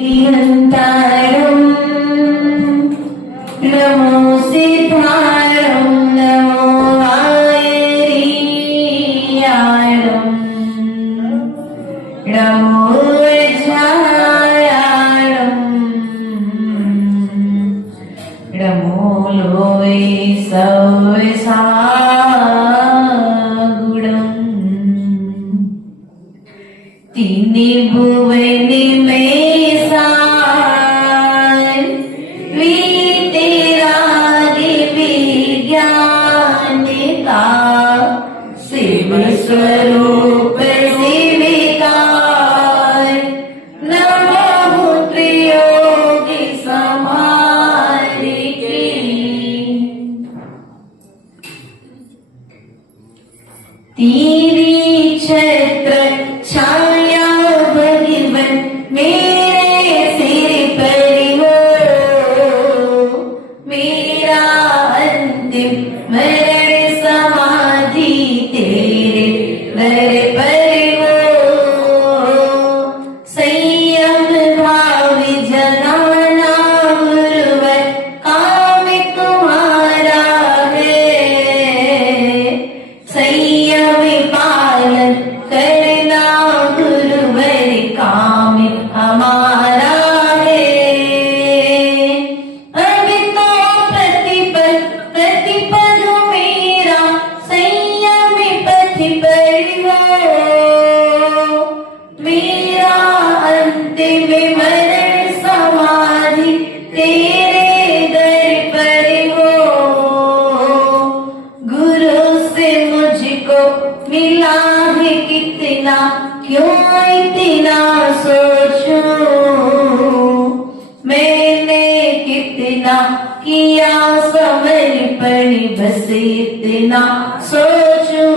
निरन्तारम् नमो सिद्धारम् नमो आयर्याणम् नमो वज्रायाणम् नमो लोये सवसागुणम् तीनि भुवनि में सार वीतरागि विज्ञानिता शिव स्वरूप शिविकार नमो त्रियोगी समारिके। तेरी छत्र छाया भगवन मेरे सिर पर हो मेरा अंतिम मरण समाधि तेरे दर पर हो संयम भाव जनाना गुरुवर काम तुम्हारा है संयम पालन करना गुरुवर काम हमारा है। अब तो प्रतिपद मेरा संयम पथ पर हो मेरा अंतिम मरण समाधि तेरे दर पर हो गुरु से मुझको मिला है कितना क्यों इतना सोचूं मैंने कितना किया समर्पण बस इतना सोचूं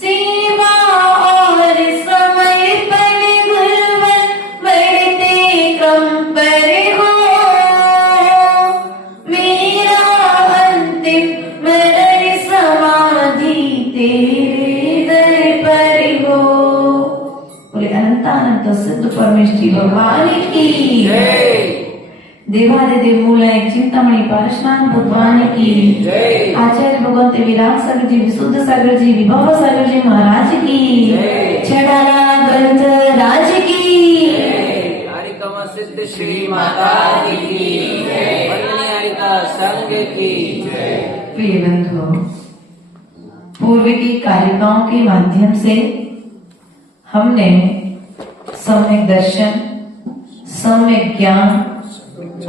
सेवा और समर्पण गुरुवर बढ़ते क्रम पर हो मेरा अंतिम मरण समाधि तेरे दर पर हो। बोले अनंतानंत सिद्ध परमेश्वरी भगवान की देवादिदेव मूलय चिंतामणि पारशुराम भगवान की आचार्य भगवंत विराट सागर जी विशुद्ध सागर जी विभव सागर जी महाराज की छड़ाला ग्रंथ राज की हरिकम सिद्ध श्री माता जी की हरिका संघ की। प्रिय बंधुओं, पूर्व की कारिकाओं के माध्यम से हमने सम्यक दर्शन, सम्यक ज्ञान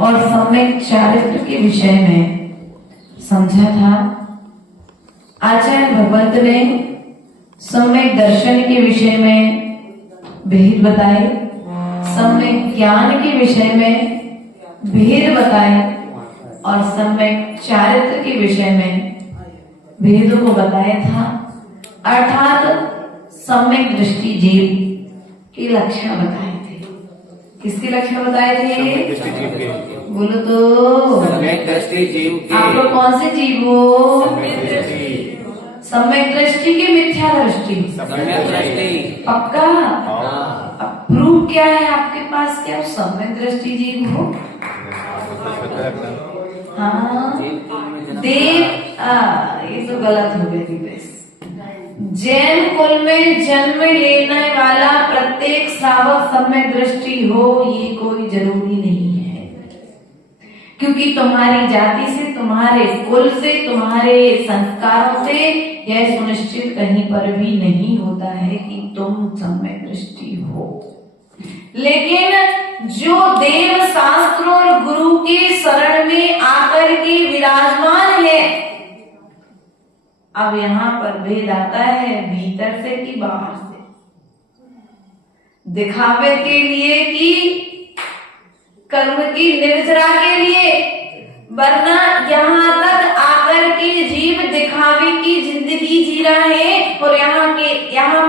और सम्यक चारित्र के विषय में समझा था। आचार्य भगवंत ने सम्यक दर्शन के विषय में भेद बताए, सम्यक ज्ञान के विषय में भेद बताए और सम्यक चारित्र के विषय में भेदों को बताया था। अर्थात सम्यक दृष्टि जीव के लक्षण बताए थे। किसके लक्षण बताए थे? बोलो तो। सम्यक दृष्टि जीव के। आप लोग कौन से जीव हो? सम्यक दृष्टि की मिथ्या दृष्टि? सम्यक दृष्टि। पक्का? अब प्रूफ क्या है आपके पास? क्या सम्यक दृष्टि जीव हो? हाँ देव ये तो गलत हो गई थी। बस जैन कुल में जन्म लेने वाला प्रत्येक श्रावक सम्यक दृष्टि हो ये कोई जरूरी नहीं है, क्योंकि तुम्हारी जाति से, तुम्हारे कुल से, तुम्हारे संस्कारों से यह सुनिश्चित कहीं पर भी नहीं होता है कि तुम सम्यक दृष्टि हो। लेकिन जो देव शास्त्रों और गुरु के शरण में आकर के विराजमान है, अब यहाँ पर भेद आता है भीतर से कि बाहर से, दिखावे के लिए कि कर्म की निर्जरा के लिए। वरना यहाँ तक आकर के जीव दिखावे की जिंदगी जी रहा है और यहाँ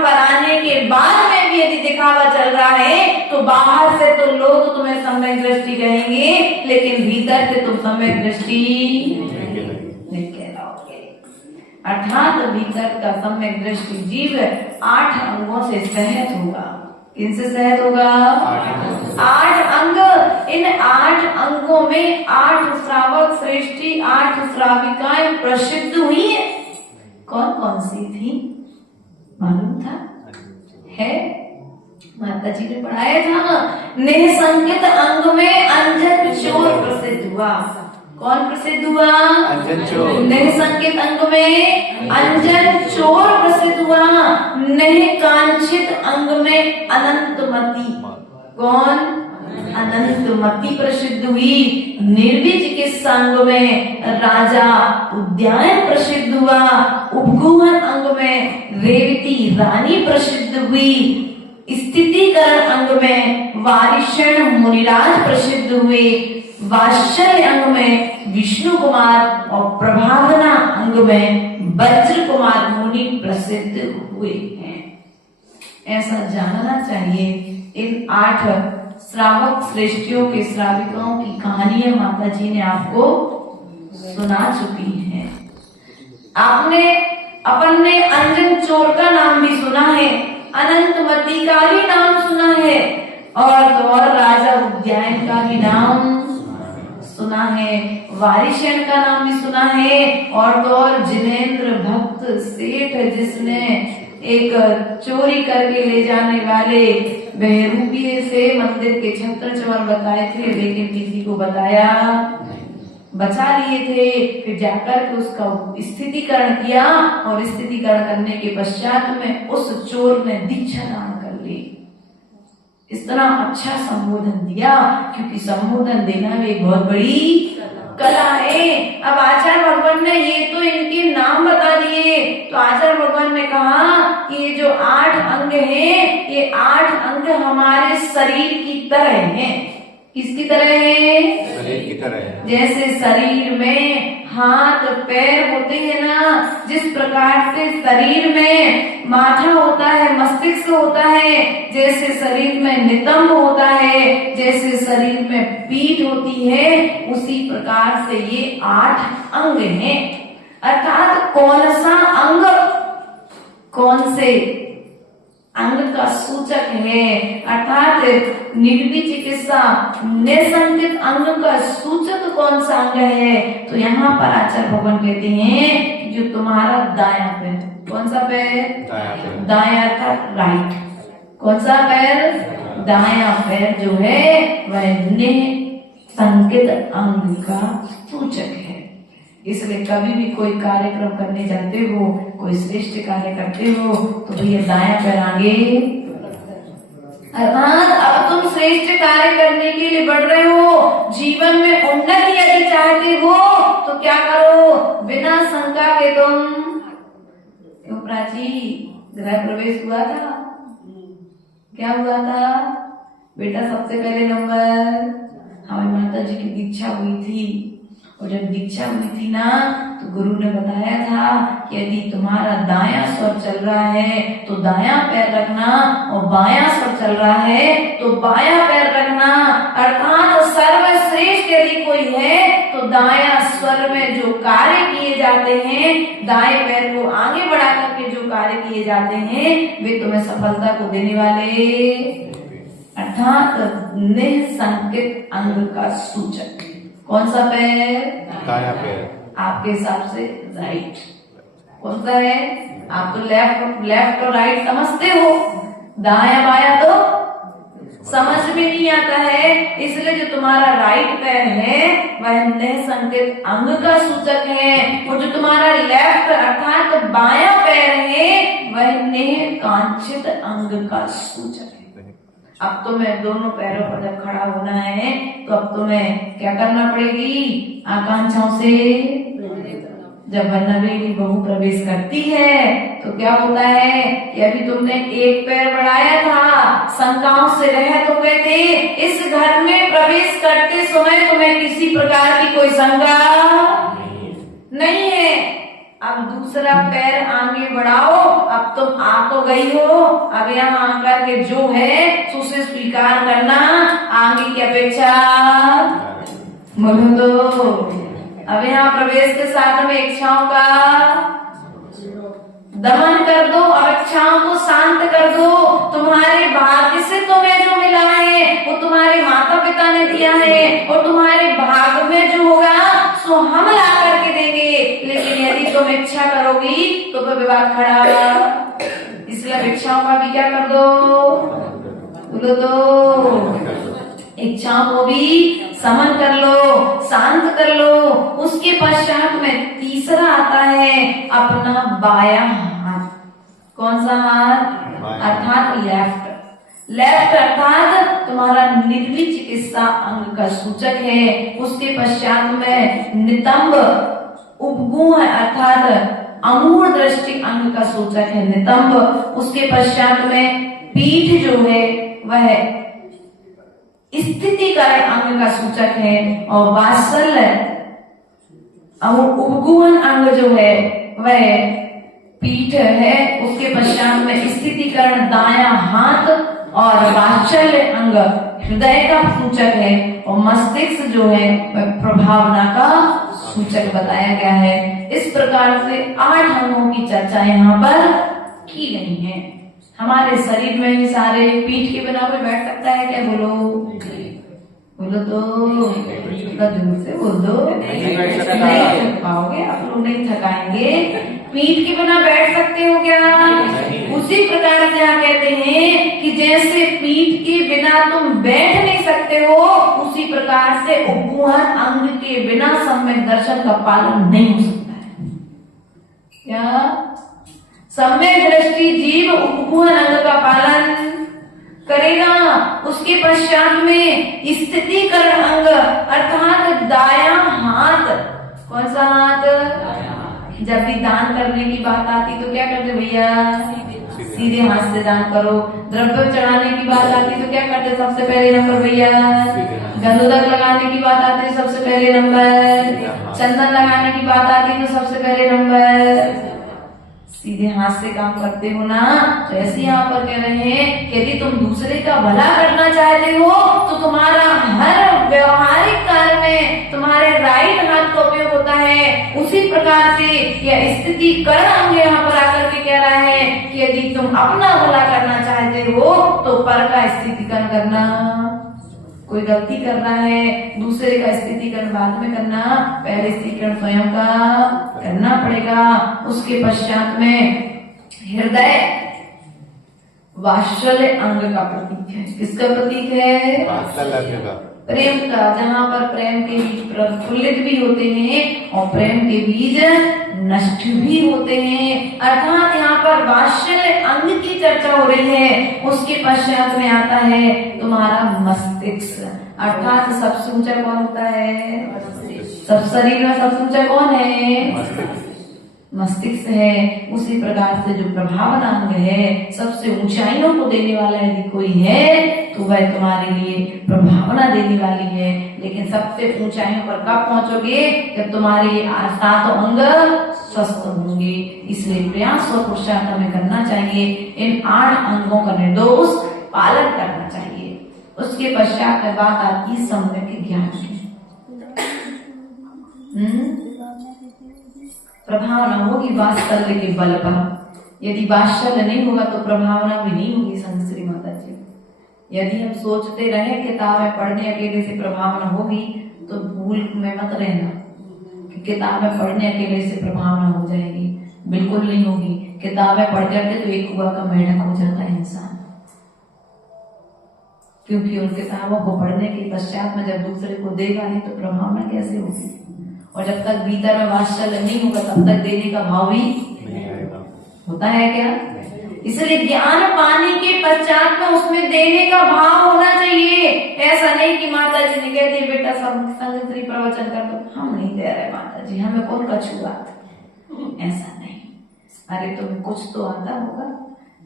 पर आने के बाद में भी यदि दिखावा चल रहा है तो बाहर से तो लोग तुम्हें सम्यक दृष्टि कहेंगे, लेकिन भीतर से तुम सम्यक दृष्टि नहीं कहलाओगे। अर्थात भीतर का सम्यक दृष्टि जीव 8 अंगों से सहित होगा। किनसे सहत होगा? 8 अंग। इन 8 अंगों में 8 श्रावक श्रेष्ठी, 8 श्राविकाएं प्रसिद्ध हुई है। कौन कौन सी थी मालूम था? है माता जी ने पढ़ाया था। निसंकित अंग में अंजन चोर प्रसिद्ध हुआ। कौन प्रसिद्ध हुआ? अंजन चोर। निसंकित अंग में अंजन चोर प्रसिद्ध हुआ। निकांक्षित अंग में अनंतमती। कौन? अनंतमती प्रसिद्ध हुई। निर्विचिकित्सा अंग में राजा उद्यान प्रसिद्ध हुआ। उपगुहन अंग में रेवती रानी प्रसिद्ध हुई। स्थितिकरण अंग में वारिषण मुनिराज प्रसिद्ध हुए। वात्सल्य अंग में विष्णु कुमार और प्रभावना अंग में वज्र कुमार मुनि प्रसिद्ध हुए हैं। ऐसा जानना चाहिए। इन 8 श्रावक श्रेष्ठियों के श्राविकाओं की कहानियां माता जी ने आपको सुना चुकी हैं। आपने अपन ने अंजन चोर का नाम भी सुना है, अनंतमती का भी नाम सुना है, और राजा उद्यान का भी नाम सुना है, वारिषण का नाम भी सुना है, और जिनेंद्र भक्त सेठ जिसने एक चोरी करके ले जाने वाले बहरूपिये से मंदिर के छत्र चौर बताए थे, लेकिन किसी को बताया, बचा लिए थे। फिर जाकर के उसका स्थितिकरण किया, और स्थितिकरण करने के पश्चात में उस चोर ने दीक्षा दान कर ली। इतना अच्छा संबोधन दिया, क्योंकि संबोधन देना भी एक बहुत बड़ी कला है। अब आचार्य भगवान ने ये तो इनके नाम बता दिए, तो आचार्य भगवान ने कहा कि ये जो 8 अंग हैं, ये 8 अंग हमारे शरीर की तरह हैं। किसकी तरह है? शरीर की तरह है। जैसे शरीर में हाथ पैर होते हैं ना, जिस प्रकार से शरीर में माथा होता है, मस्तिष्क होता है, जैसे शरीर में नितंब होता है, जैसे शरीर में पीठ होती है, उसी प्रकार से ये 8 अंग हैं। अर्थात कौन सा अंग कौन से अंग का सूचक है, अर्थात निर्विचिकित्सा निसंकित अंग का सूचक कौन सा अंग है? तो यहाँ पर आचार्य भगवान कहते हैं कि जो तुम्हारा दायां पैर, कौन सा पैर? दायां अर्थात राइट। कौन सा पैर? दायां पैर जो है वह निसंकित अंग का सूचक है। इसलिए कभी भी कोई कार्यक्रम करने जाते हो, कोई श्रेष्ठ कार्य करते हो, तो भैया दायां पैर आगे। अर्थात अब तुम श्रेष्ठ कार्य करने के लिए बढ़ रहे हो, जीवन में उन्नति यदि चाहते हो, तो क्या करो? बिना शंका के तुम, क्यों प्राची गृह प्रवेश हुआ था? क्या हुआ था बेटा? सबसे पहले नंबर हमारी माता जी की दीक्षा हुई थी, और जब दीक्षा हुई थी ना, तो गुरु ने बताया था कि यदि तुम्हारा दायां स्वर चल रहा है तो दायां पैर रखना, और बायां स्वर चल रहा है तो बायां पैर रखना। अर्थात सर्वश्रेष्ठ यदि कोई है तो दायां स्वर में जो कार्य किए जाते हैं, दाएं पैर को आगे बढ़ा करके जो कार्य किए जाते हैं, वे तुम्हें सफलता को देने वाले, अर्थात निसंकित अंग का सूचक। कौन सा पैर? दायां पैर। आपके हिसाब से राइट। कौन सा है? आप तो लेफ्ट और राइट समझते हो, दायां बायां तो समझ में नहीं आता है। इसलिए जो तुम्हारा राइट पैर है वह निसंकित अंग का सूचक है, और जो तुम्हारा लेफ्ट अर्थात बायां पैर है वह निकांक्षित अंग का सूचक है। अब तुम्हें दोनों पैरों पर जब खड़ा होना है, तो अब तुम्हें क्या करना पड़ेगी? आकांक्षाओं से जब नवेली बहू प्रवेश करती है तो क्या होता है कि अभी तुमने एक पैर बढ़ाया था, शंकाओं से रहित हो गए थे, इस घर में प्रवेश करते समय तुम्हें किसी प्रकार की कोई शंका नहीं है। अब दूसरा पैर आगे बढ़ाओ, अब तुम आ तो गई हो, अब यहाँ आकर के जो है उसे स्वीकार करना, आगे की अपेक्षा बोलो तो। अब यहाँ प्रवेश के साथ में इच्छाओं का दमन कर दो और इच्छाओं को शांत कर दो। तुम्हारे भाग्य से तुम्हें जो मिला है वो तुम्हारे माता पिता ने दिया है, और तुम्हारे भाग्य में जो होगा सो हम ला करके देंगे। लेकिन यदि तुम इच्छा करोगी तो फिर विवाद खड़ा होगा। इसलिए इच्छाओं का भी क्या कर दो, बोलो दो, इच्छाओं को भी समन कर लो, शांत कर लो। उसके पश्चात में तीसरा आता है अपना बायां हाथ। कौन सा हाथ? अर्थात लेफ्ट अर्थात तुम्हारा निर्वी चिकित्सा अंग का सूचक है। उसके पश्चात में नितंब उपगुण अर्थात अमूढ़ दृष्टि अंग का सूचक है नितंब। उसके पश्चात में पीठ जो है वह स्थितिकरण अंग का सूचक है, और वात्सल्य उपगुहन अंग जो है वह पीठ है। उसके पश्चात में स्थितिकरण दायां हाथ, और वात्सल्य अंग हृदय का सूचक है, और मस्तिष्क जो है वह प्रभावना का सूचक बताया गया है। इस प्रकार से 8 अंगों की चर्चा यहाँ पर की गई है। हमारे शरीर में ही सारे, पीठ के बिना कोई बैठ सकता है क्या? बोलो बोलो तो, जोर से बोल दो। नहीं थक पाओगे आप लोग, नहीं थकाएंगे। पीठ के बिना बैठ सकते हो क्या? उसी प्रकार से यहाँ कहते हैं कि जैसे पीठ के बिना तुम बैठ नहीं सकते हो, उसी प्रकार से उपगुहन अंग के बिना सम्यक दर्शन का पालन नहीं हो सकता है। क्या? सम्यक दृष्टि जीव उपगुहन अंग का पालन करेगा। उसके पश्चात में स्थितिकरण अंग अर्थात दायां हाथ। कौन सा हाथ? जब भी दान करने की बात आती तो क्या करते भैया? सीधे हाथ से दान करो। द्रव्य चढ़ाने की बात आती तो क्या करते? सबसे पहले नंबर भैया गंधोदक लगाने की बात आती है सबसे पहले नंबर, चंदन लगाने की बात आती तो सबसे पहले नंबर। सीधे हाथ से काम करते हो ना। तो ऐसे यहाँ पर कह रहे हैं कि यदि तुम दूसरे का भला करना चाहते हो तो तुम्हारा हर व्यवहारिक कार्य में तुम्हारे राइट हाथ का उपयोग होता है। उसी प्रकार से यह स्थिति करण अंग यहाँ पर आकर के कह रहा है कि यदि तुम अपना भला करना चाहते हो तो पर का स्थितिकरण करना। कोई गलती कर रहा है, दूसरे का स्थितिकरण बाद में करना, पहले स्थितिकरण स्वयं का करना पड़ेगा। उसके पश्चात में हृदय वात्सल्य अंग का प्रतीक है। किसका प्रतीक है? वात्सल्य का, प्रेम का, जहाँ पर प्रेम के बीज प्रफुल्लित भी होते हैं और प्रेम के बीज नष्ट भी होते हैं। अर्थात यहाँ पर वात्सल्य अंग की चर्चा हो रही है। उसके पश्चात में आता है तुम्हारा मस्तिष्क। अर्थात सबसे ऊंचा कौन होता है? सब शरीर में सबसे ऊंचा कौन है? मस्तिष्क है। उसी प्रकार से जो प्रभावना अंग है, सबसे ऊंचाइयों को देने वाला यदि कोई है तो वह तुम्हारे लिए प्रभावना देने वाली है। लेकिन सबसे ऊंचाइयों पर कब पहुंचोगे? जब तुम्हारे ये 7 अंग स्वस्थ होंगे। इसलिए प्रयास और पुरुषार्थ हमें करना चाहिए, इन 8 अंगों का निर्दोष पालन करना चाहिए। उसके पश्चात बात आती सम्यक ज्ञान की। प्रभावना होगी वात्सल्य के बल पर। यदि वात्सल्य नहीं होगा तो प्रभावना भी नहीं होगी। संश्री माता जी, यदि हम सोचते रहे किताबें पढ़ने अकेले से प्रभावना होगी तो भूल में मत रहना कि किताबें पढ़ने अकेले से प्रभावना हो जाएगी। बिल्कुल नहीं होगी। किताबें पढ़ करके तो एक हुआ का मेढक हो जाता है इंसान, क्योंकि उन किताबों को पढ़ने के पश्चात में जब दूसरे को देगा नहीं तो प्रभावना कैसे होगी। और जब तक भीतर में वात्सल्य नहीं होगा तब तक देने का भाव भी नहीं आएगा। होता है क्या? इसलिए ज्ञान पाने के पश्चात में उसमें देने का भाव होना चाहिए। ऐसा नहीं कि माता जी ने कह दिया बेटा संगीत प्रवचन कर दो, हम नहीं दे रहे माता जी, हमें कौन कछुआत। ऐसा नहीं। अरे तुम्हें कुछ तो आता होगा,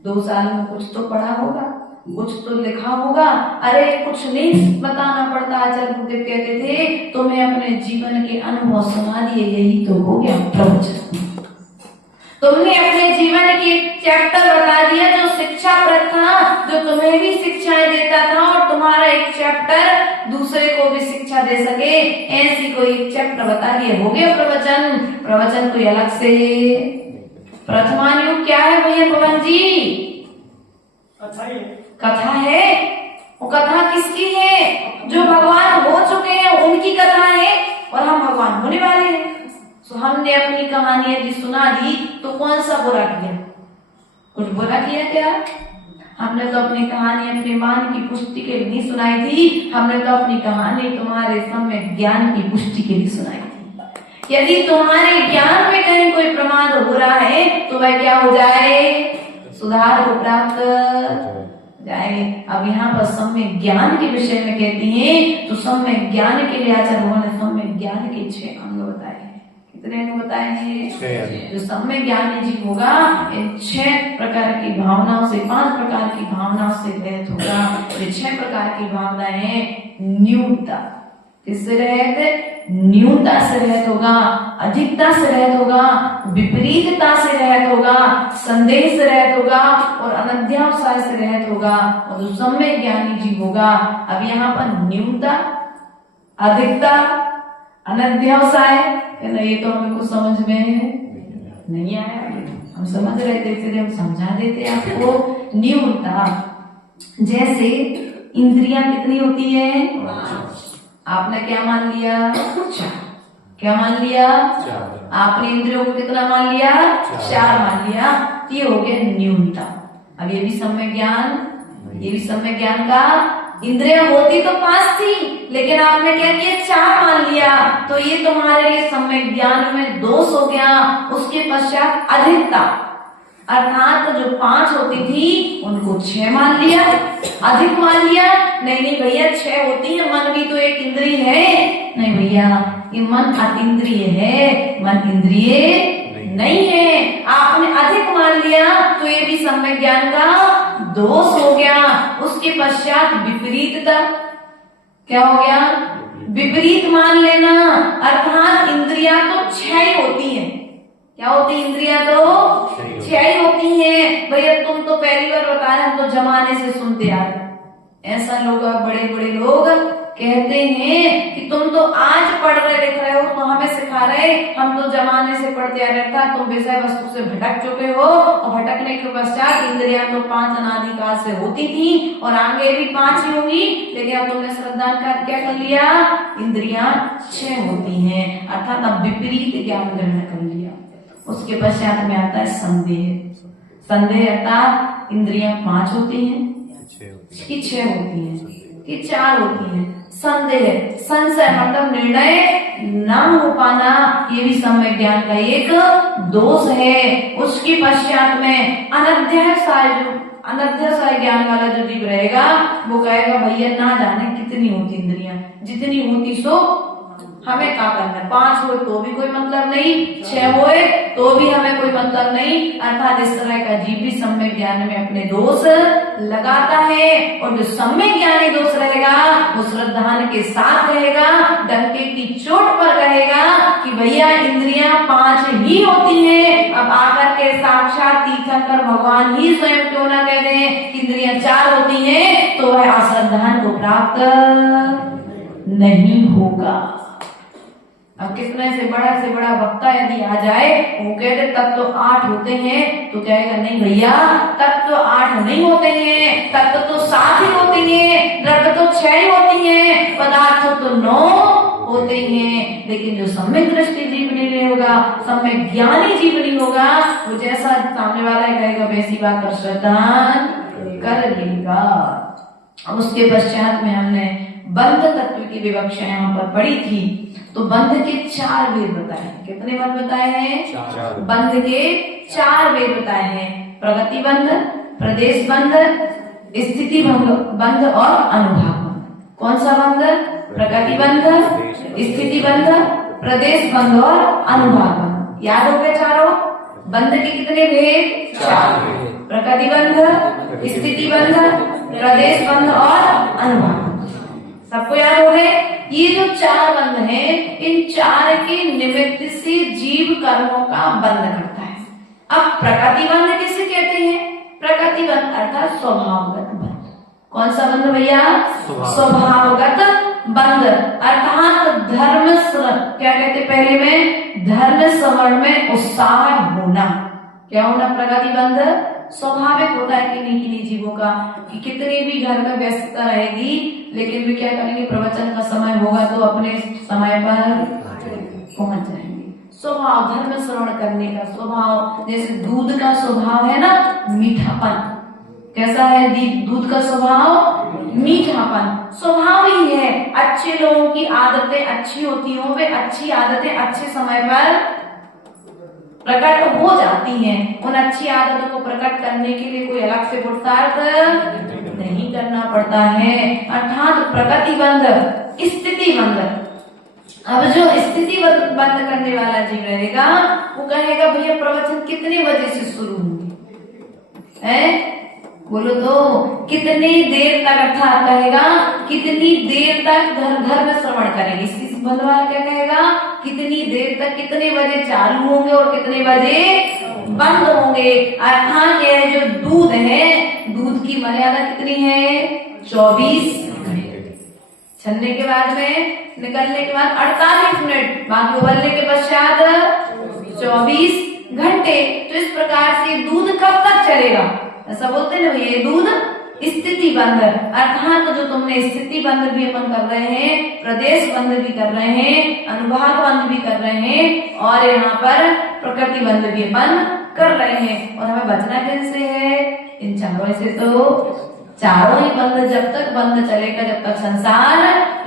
2 साल में कुछ तो पढ़ा होगा, कुछ तो लिखा होगा। अरे कुछ नहीं बताना पड़ता। आचार्य गुरुदेव कहते थे तुम्हें अपने जीवन के अनुभव सुना दिए, यही तो हो गया प्रवचन। तुमने अपने जीवन की एक चैप्टर बता दिया जो शिक्षाप्रद था, जो तुम्हें भी शिक्षाएं देता था और तुम्हारा एक चैप्टर दूसरे को भी शिक्षा दे सके, ऐसी कोई एक चैप्टर बता दिए, हो गया प्रवचन। प्रवचन कोई अलग से प्रथमान युग क्या है भैया पवन जी? कथा है। वो कथा किसकी है? जो भगवान हो चुके हैं उनकी कथा है, और हम भगवान होने वाले हैं। तो हमने अपनी कहानी यदि सुना दी तो कौन सा बुरा किया? कुछ बुरा किया क्या? हमने तो अपनी कहानी अपने मान की पुष्टि के लिए नहीं सुनाई थी, हमने तो अपनी कहानी तुम्हारे सम्यक ज्ञान की पुष्टि के लिए सुनाई थी। यदि तुम्हारे ज्ञान में कहीं कोई प्रमाद हो रहा है तो वह क्या हो जाए? सुधार को प्राप्त जाए। अब यहाँ पर सम्यक ज्ञान के विषय में कहती हैं, तो सम्यक ज्ञान के लिए आचार्य भगवान ने सम्यक ज्ञान के 6 अंग बताए हैं। कितने अंग बताए हैं? जो सम्यक ज्ञानी जीव होगा इन 6 प्रकार की भावनाओं से, 5 प्रकार की भावनाओं से रहित होगा। ये 6 प्रकार की भावनाएं हैं। न्यूनता, किससे रहित? न्यूनता से रहित होगा, अधिकता से रहित होगा, विपरीतता से रहित होगा, संदेह से रहित होगा, और अनध्यावसाय से रहित होगा। और जो सम्यक ज्ञानी जीव होगा, अब यहाँ पर न्यूनता, अधिकता, अनध्यावसाय, ये तो हमें कुछ समझ में नहीं आया। हम समझ रहे थे इसलिए हम समझा देते आपको। न्यूनता, जैसे इंद्रियां कितनी होती है? आपने क्या मान लिया? 4। क्या मान लिया? 4। आपने इंद्रियों को कितना मान लिया? 4 मान लिया। ये हो गया न्यूनता। अब ये भी सम्यक ज्ञान, ये भी सम्यक ज्ञान का। इंद्रियां होती तो 5 थी, लेकिन आपने क्या किया? 4 मान लिया, तो ये तुम्हारे लिए सम्यक ज्ञान में दोष हो गया। उसके पश्चात अधिकता, अर्थात जो 5 होती थी उनको 6 मान लिया, अधिक मान लिया। नहीं भैया 6 होती है, मन भी तो एक इंद्रिय है। नहीं भैया, ये मन अतीन्द्रिय है, मन इंद्रिय नहीं है। आपने अधिक मान लिया तो ये भी सम्यक ज्ञान का दोष हो गया। उसके पश्चात विपरीतता, क्या हो गया? विपरीत मान लेना, अर्थात इंद्रियां तो 6 होती हैं। क्या होती? इंद्रियां तो 6 होती हैं। भैया तुम तो पहली बार बता रहे, हम तो जमाने से सुनते आ रहे। ऐसा लोग, बड़े बड़े लोग कहते हैं कि तुम तो आज पढ़ रहे लिख रहे हो तो हमें सिखा रहे, हम तो जमाने से पढ़ते आ रहे था, तुम विषय वस्तु से भटक चुके हो। और भटकने के पश्चात इंद्रियां तो 5 अनादिकाल से होती थी और आगे भी 5 ही होंगी, लेकिन अब तुमने श्रद्धा का क्या कर लिया? इंद्रियां 6 होती हैं, अर्थात अब विपरीत ज्ञान ग्रहण कर लिया। उसके पश्चात में आता है संदेह। संदेह अर्थात इंद्रियां 5 होती हैं कि 6 होती हैं कि 4 होती हैं। संदेह, संशय मतलब निर्णय न हो पाना, ये भी सम्यक ज्ञान का एक दोष है। उसके पश्चात में अनध्यावसाय, जो अनध्यावसाय ज्ञान वाला जो जीव रहेगा वो कहेगा भैया ना जाने कितनी होती इंद्रियां, जितनी होती सो हमें क्या करना है। 5 हो तो भी कोई मतलब नहीं, 6 होए तो भी हमें कोई मतलब नहीं। अर्थात इस तरह का जीव भी सम्यक ज्ञान में अपने दोष लगाता है। और जो सम्यक ज्ञानी दोष रहेगा वो श्रद्धान के साथ रहेगा, डंके की चोट पर कहेगा कि भैया इंद्रियां 5 ही होती हैं। अब आकर के साक्षात तीर्थंकर भगवान ही स्वयं क्यों ना कह दें कि इंद्रियां 4 होती हैं, तो वह अश्रद्धान को प्राप्त नहीं होगा। अब कितने से बड़ा वक्ता यदि आ जाए, वो कहते तत्व 8 होते हैं, तो कहेगा नहीं भैया तत्व 8 नहीं होते हैं, तत्व तो 7 ही होते हैं, द्रव्य तो 6 ही होती हैं, पदार्थ तो 9 होते हैं। लेकिन जो सम्यक दृष्टि जीवनी नहीं होगा, सम्यक ज्ञानी जीवनी होगा, वो जैसा सामने वाला कहेगा वैसी बात पर श्रद्धा कर लेगा। अब उसके पश्चात में हमने बंध तत्व की विवक्षा यहाँ पर पढ़ी थी। तो बंध के 4 वेद बताए हैं। कितने बंध बताए हैं? बंध के 4 वेद बताए हैं। प्रगति बंध, प्रदेश बंध, स्थिति बंध और अनुभाग बंध। कौन सा बंध? प्रगति बंध, स्थिति बंध, प्रदेश बंध और अनुभाग बंध। याद हो गए चारों? बंध के कितने भेद? 4। प्रगति बंध, स्थिति बंध, प्रदेश बंध और अनुभाग बंध। सबको याद हो गए? ये जो 4 बंध हैं, इन 4 के निमित्त से जीव कर्मों का बंध करता है। अब प्रकृति बंध किसे कहते हैं? प्रकृति बंध अर्थात स्वभावगत बंध। कौन सा बंध भैया? स्वभावगत बंध अर्थात धर्म, क्या कहते पहले में? धर्म श्रवण में उत्साह होना। क्या होना प्रगतिबंध स्वाभाविक होता है किन्हीं जीवों का कि कितनी भी घर में व्यस्तता रहेगी लेकिन वे क्या करेंगे, प्रवचन का समय होगा तो अपने समय पर पहुंच जाएंगे। स्वभाव, धर्म श्रवण करने का स्वभाव, जैसे दूध का स्वभाव है ना मीठापन, कैसा है दूध का स्वभाव, मीठापन स्वभाव ही है। अच्छे लोगों की आदतें अच्छी होती हो, वे अच्छी आदतें अच्छे समय पर प्रकट हो जाती हैं। उन अच्छी आदतों को प्रकट करने के लिए कोई अलग से पुरुषार्थ नहीं करना पड़ता है, अर्थात प्रगतिबंध, स्थितिबंध। अब जो स्थिति बंद करने वाला जीव रहेगा वो कहेगा भैया प्रवचन कितने बजे से शुरू होंगे, है बोलो तो कितनी देर तक, अर्थात कहेगा कितनी देर तक धर्म श्रवण करेंगे। इसी संबंध वाला क्या कहेगा, कितनी देर तक, कितने बजे चालू होंगे और कितने बजे बंद होंगे। अर्थात यह जो दूध है, दूध की मर्यादा कितनी है, 24 घंटे। छन्ने के बाद में निकलने के बाद 48 मिनट, बाकी उबलने के पश्चात 24 घंटे। तो इस प्रकार से दूध कब तक चलेगा, ऐसा बोलते हैं ना, ये दूध स्थिति बंद, अर्थात जो तुमने स्थिति बंद भी अपन कर रहे हैं, प्रदेश बंद भी कर रहे हैं, अनुभाग बंद भी कर रहे हैं और यहाँ पर प्रकृति बंद भी अपन कर रहे हैं। और हमें बचना कैसे है, इन चारों से, तो चारों ही बंद जब तक बंद चलेगा, जब तक संसार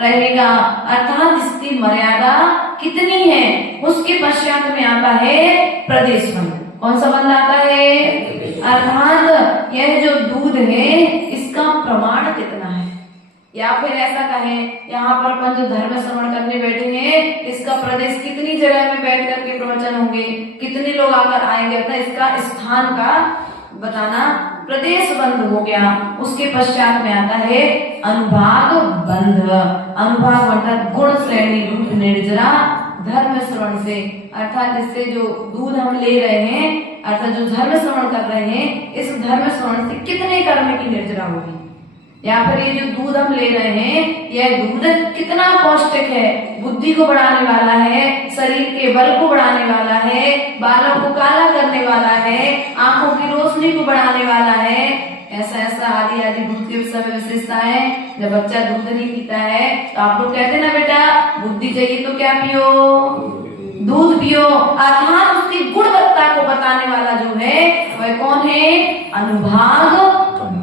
रहेगा। अर्थात इसकी मर्यादा कितनी है, उसके पश्चात में आता है प्रदेश बंद। कौन सा बंद आता है, अर्थात यह जो दूध है इसका प्रमाण कितना है, या फिर ऐसा कहें यहाँ पर अपन जो धर्म श्रवण करने बैठे हैं इसका प्रदेश कितनी जगह में बैठ करके प्रवचन होंगे, कितने लोग आकर आएंगे, अर्थात इसका स्थान का बताना प्रदेश बंद हो गया। उसके पश्चात में आता है अनुभाग बंध। अनुभाग अर्थात गुण श्रेणी रूप निर्जरा धर्म श्रवण से, अर्थात इससे जो दूध हम ले रहे हैं, अर्थात जो धर्म श्रवण कर रहे हैं, इस धर्म श्रवण से कितने कर्म की निर्जरा होगी, या फिर ये जो दूध हम ले रहे हैं यह दूध कितना पौष्टिक है, बुद्धि को बढ़ाने वाला है, शरीर के बल को बढ़ाने वाला है, बालों को काला करने वाला है, आंखों की रोशनी को बढ़ाने वाला है, ऐसा ऐसा आदि आदि दूध के विषय में विशेषताएं। जब बच्चा दूध नहीं पीता है तो आप लोग कहते ना बेटा बुद्धि चाहिए तो क्या पियो, दूध पियो। अर्थात उसकी गुणवत्ता को बताने वाला जो है वह कौन है, अनुभाग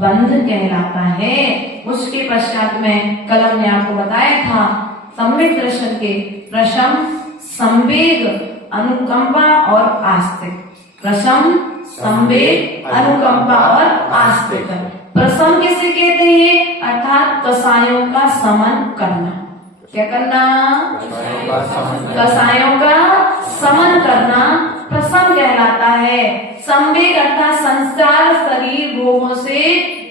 बंध कहलाता है। उसके पश्चात में कलम ने आपको बताया था सम्यक दर्शन के प्रशम, संवेग, अनुकंपा और आस्तिक। प्रशम, संवेग, अनुकंपा और आस्तिक। प्रशम किसे कहते हैं, अर्थात कसायों का समन करना। क्या करना, कसायों का समन करना प्रशम कहलाता है। संवेग अर्थात संसार शरीर भोगों से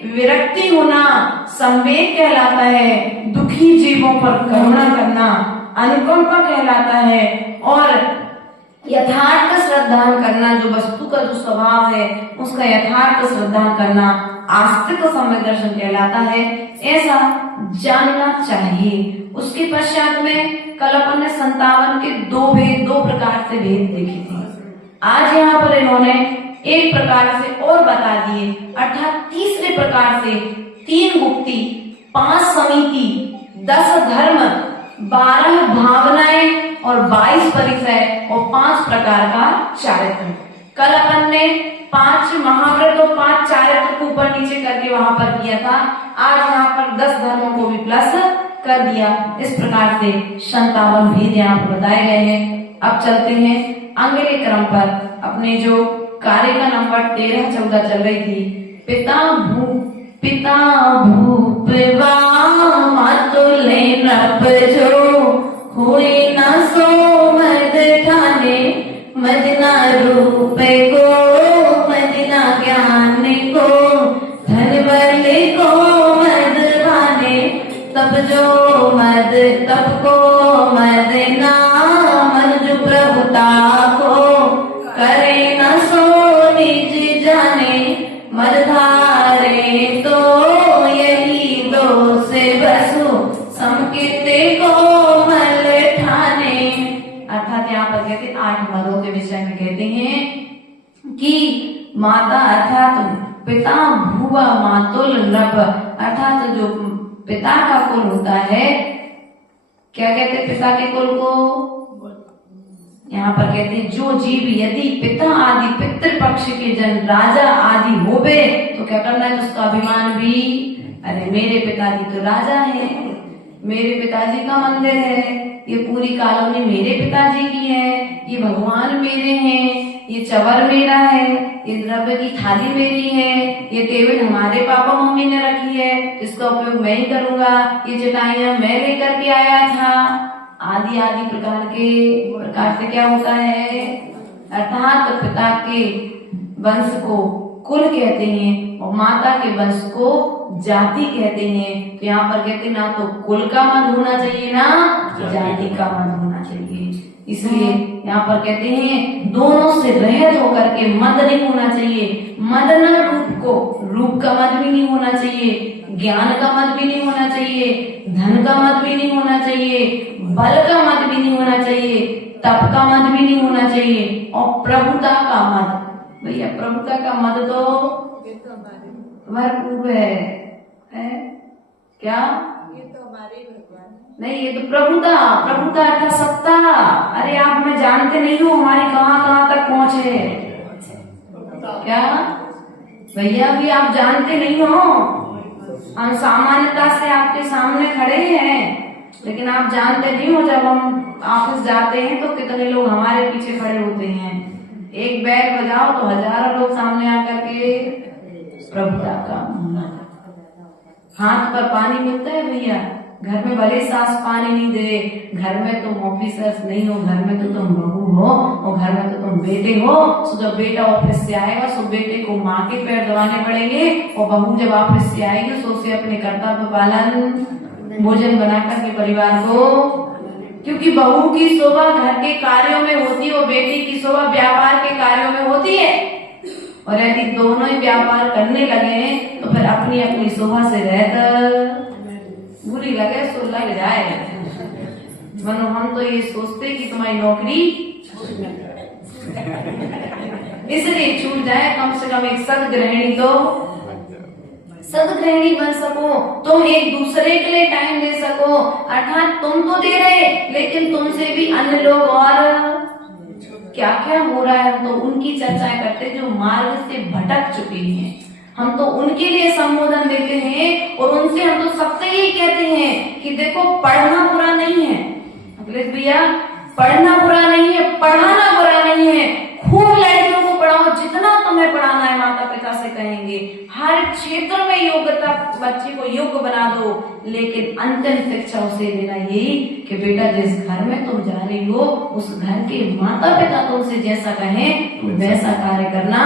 विरक्ति होना संवेग कहलाता है। दुखी जीवों पर करुणा करना अनुकंपा कहलाता है। और यथार्थ श्रद्धा करना, जो वस्तु का जो स्वभाव है उसका यथार्थ श्रद्धा करना आस्तिक सम्यक दर्शन कहलाता है। ऐसा जानना चाहिए। उसके पश्चात में कल अपन ने 57 के दो प्रकार से भेद देखे थे। आज यहाँ पर इन्होंने एक प्रकार से और बता दिए, अर्थात तीसरे प्रकार से 3 गुप्ती, 5 समिति, 10 धर्म, 12 भावनाएं और 22 परिचय और 5 प्रकार का चारित्र। कल अपन ने 5 महाव्रत और 5 चारित्र को ऊपर नीचे करके वहां पर किया था। आज यहाँ पर 10 धर्मों को भी प्लस कर दिया। इस प्रकार से 57 भेद यहाँ पर बताए गए हैं। अब चलते हैं अगले क्रम पर। अपने जो कार्य का नंबर 13-14 चल रही थी। पिता भूप मातुले नप जो हुई न सो मद ठाने, मदना रूप को मदना ज्ञान को धन बल को मद भाने, तब जो मद तब को मदना मन जो प्रभुता को करे न सो निज जाने, मद धारे तो यही दो से बसु समकिते को मल ठाने। अर्थात यहाँ पर कहते 8 मदों के विषय में कहते हैं कि माता अर्थात पिता भुवा मातुल नभ, अर्थात जो पिता का कुल होता है, क्या कहते हैं पिता के कुल को? यहाँ पर कहते हैं जो जीव यदि पिता आदि पितृपक्ष के जन राजा आदि होवे तो क्या करना है? उसका अभिमान भी, अरे मेरे पिताजी तो राजा है, मेरे पिताजी का मंदिर है, ये पूरी कॉलोनी मेरे पिताजी की है, ये भगवान मेरे हैं, ये चवर मेरा है, ये द्रव्य की थाली मेरी है, ये टेबल हमारे पापा मम्मी ने रखी है, इसका उपयोग मैं ही करूंगा, ये चटाइयां मैं लेकर के आया था, आदि आदि प्रकार से क्या होता है? अर्थात पिता के वंश को कुल कहते हैं और माता के वंश को जाति कहते हैं। तो यहाँ पर कहते हैं ना तो कुल का मत होना चाहिए ना जाति का मत होना चाहिए। इसलिए यहाँ पर कहते हैं दोनों से रहित होकर के मद नहीं होना चाहिए। मद न रूप को, रूप का मद भी नहीं होना चाहिए, ज्ञान का मद भी नहीं होना चाहिए, धन का मद भी नहीं होना चाहिए, बल का मद भी नहीं होना चाहिए, तप का मद भी नहीं होना चाहिए और प्रभुता का मद। भैया प्रभुता का मद तो तुम्हारे पूर्व है क्या? ये तो हमारे भगवान नहीं, ये तो प्रभुता, प्रभुता अर्थात सत्ता। अरे आप हमें जानते नहीं हो हमारी कहाँ तक पहुंच है क्या? भैया भी आप जानते नहीं हो, हम सामान्यता से आपके सामने खड़े हैं, लेकिन आप जानते नहीं हो जब हम ऑफिस जाते हैं तो कितने लोग हमारे पीछे खड़े होते हैं। एक बैग बजाओ तो हजारों लोग सामने आकर के प्रभुता का हाथ पर पानी मिलता है भैया। घर में भले सास पानी नहीं दे, घर में तुम ऑफिसर्स नहीं हो, घर में तो तुम बहू हो और घर में तो तुम बेटे हो। तो जब बेटा ऑफिस से आएगा तो बेटे को माँ के पैर दबाने पड़ेंगे और बहू जब ऑफिस से आएगी तो उसे अपने कर्तव्य पालन भोजन बनाकर के परिवार को, क्योंकि बहू की शोभा घर के कार्यों में होती है और बेटी की शोभा व्यापार के कार्यों में होती है। और यदि दोनों ही व्यापार करने लगे तो फिर अपनी अपनी शोभा से रहकर बुरी लगे सो लग जाए। मनो हम तो ये सोचते कि तुम्हारी नौकरी इसलिए छूट जाए, कम से कम एक सदगृहिणी तो सदगृहिणी बन सको, तुम एक दूसरे के लिए टाइम दे सको। अर्थात तुम तो दे रहे लेकिन तुमसे भी अन्य लोग और क्या क्या हो रहा है, हम तो उनकी चर्चाएं करते जो मार्ग से भटक चुके हैं। हम तो उनके लिए संबोधन देते हैं और उनसे हम तो सबसे यही कहते हैं कि देखो पढ़ना बुरा नहीं है अखिलेश भैया, पढ़ना बुरा नहीं है, पढ़ाना बुरा नहीं है। खूब लड़कियों को पढ़ाओ, जितना तुम्हें पढ़ाना है माता पिता से कहेंगे। हर क्षेत्र में योग्यता, बच्चे को योग्य बना दो, लेकिन अंतिम शिक्षा उसे देना यही कि बेटा जिस घर में तुम जा रही हो उस घर के माता पिता तुमसे जैसा कहें तुम वैसा कार्य करना।